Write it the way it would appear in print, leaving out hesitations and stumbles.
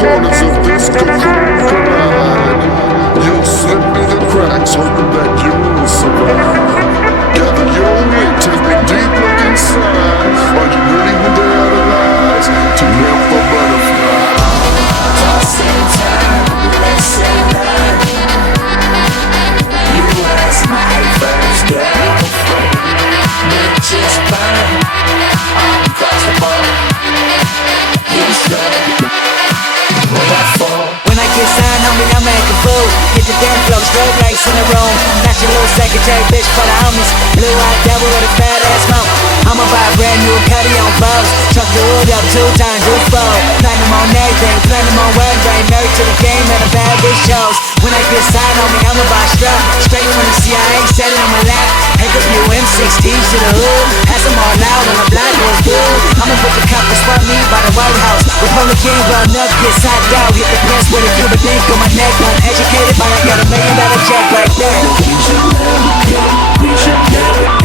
Corners of this cocoon collide. You'll slip through the cracks, hoping that you'll survive. Gather your weight, take me deeper inside. Are you ready to realize to live a butterfly? Toss and turn, lesson learned. You was my first girlfriend. Bitches burn, all across the board. You struck. When I get signed, homie, I'm acting fool. Hit the dance floor, strobe lights in the room. Not your little secretary bitch for the homies. Blue-eyed devil with a fat ass mouth. I'ma buy a brand new cutty on Bubs. Truck the wood up 2 times, roof full. Platinum on everything, platinum on wedding ring. Married to the game and a bad bitch chose. When I get signed, homie, I'ma buy strap. Straight from the CIA, set it on my lap. Take a few M16s to the hood. Pass them all out on the block, was good. I'ma put the coppers for me by the White House. Republican run up, get socked out. Hit the press with a Cuban link on my neck. Uneducated, but I got $1 million check right there. We should never